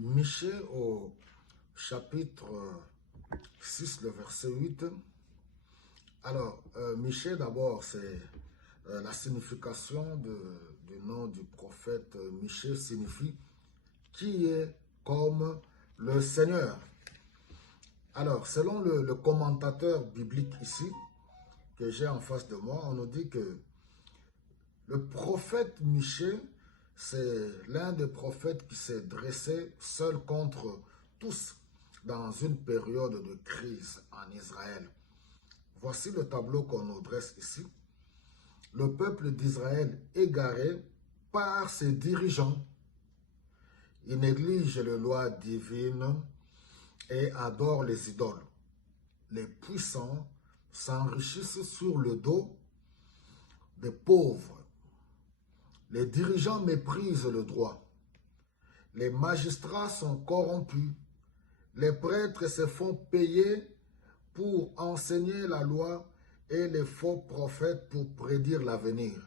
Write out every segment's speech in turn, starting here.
Michée au chapitre 6, le verset 8. Alors, Michée d'abord, c'est la signification du nom du prophète. Michée signifie qui est comme le Seigneur. Alors, selon le commentateur biblique ici, que j'ai en face de moi, on nous dit que le prophète Michée, c'est l'un des prophètes qui s'est dressé seul contre tous dans une période de crise en Israël. Voici le tableau qu'on nous dresse ici. Le peuple d'Israël égaré par ses dirigeants. Il néglige les lois divines et adore les idoles. Les puissants s'enrichissent sur le dos des pauvres. Les dirigeants méprisent le droit. Les magistrats sont corrompus. Les prêtres se font payer pour enseigner la loi et les faux prophètes pour prédire l'avenir.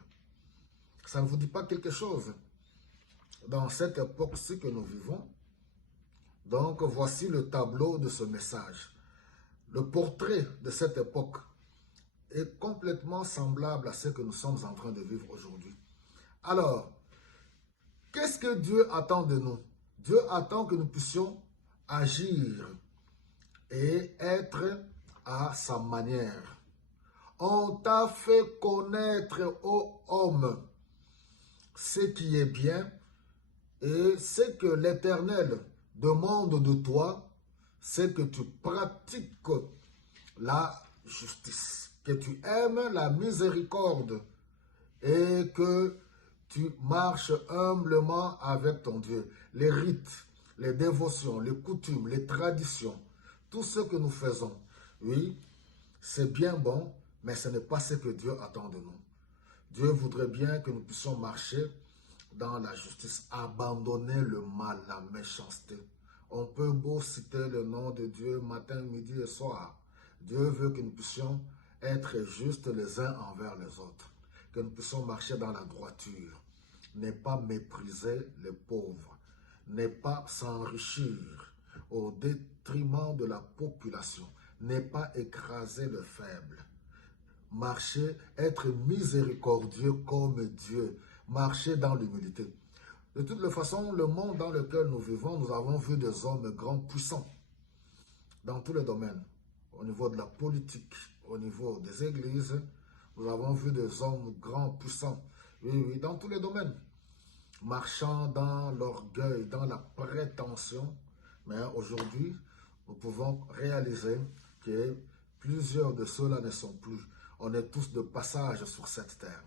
Ça ne vous dit pas quelque chose dans cette époque-ci que nous vivons? Donc, voici le tableau de ce message. Le portrait de cette époque est complètement semblable à ce que nous sommes en train de vivre aujourd'hui. Alors, qu'est-ce que Dieu attend de nous? Dieu attend que nous puissions agir et être à sa manière. On t'a fait connaître, ô homme, ce qui est bien et ce que l'Éternel demande de toi, c'est que tu pratiques la justice, que tu aimes la miséricorde et que tu marches humblement avec ton Dieu. Les rites, les dévotions, les coutumes, les traditions, tout ce que nous faisons, oui, c'est bien bon, mais ce n'est pas ce que Dieu attend de nous. Dieu voudrait bien que nous puissions marcher dans la justice, abandonner le mal, la méchanceté. On peut beau citer le nom de Dieu matin, midi et soir. Dieu veut que nous puissions être justes les uns envers les autres, que nous puissions marcher dans la droiture, ne pas mépriser les pauvres, ne pas s'enrichir au détriment de la population, ne pas écraser le faible. Marcher, être miséricordieux comme Dieu, marcher dans l'humilité. De toutes les façons, le monde dans lequel nous vivons, nous avons vu des hommes grands, puissants, dans tous les domaines. Au niveau de la politique, au niveau des églises, nous avons vu des hommes grands, puissants, oui, dans tous les domaines, marchant dans l'orgueil, dans la prétention. Mais aujourd'hui, nous pouvons réaliser que plusieurs de ceux-là ne sont plus. On est tous de passage sur cette terre.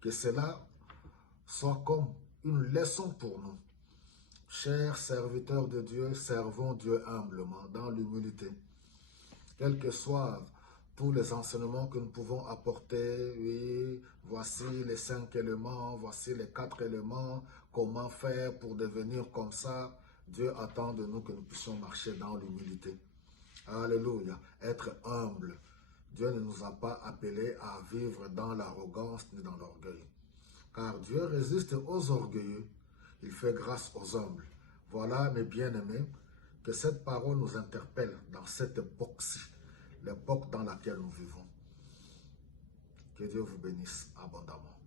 Que cela soit comme une leçon pour nous. Chers serviteurs de Dieu, servons Dieu humblement, dans l'humilité. Quels que soient tous les enseignements que nous pouvons apporter, oui, voici les 5 éléments, voici les 4 éléments, comment faire pour devenir comme ça. Dieu attend de nous que nous puissions marcher dans l'humilité. Alléluia, être humble. Dieu ne nous a pas appelés à vivre dans l'arrogance ni dans l'orgueil. Car Dieu résiste aux orgueilleux, il fait grâce aux humbles. Voilà, mes bien-aimés, que cette parole nous interpelle dans cette époque-ci, l'époque dans laquelle nous vivons. Que Dieu vous bénisse abondamment.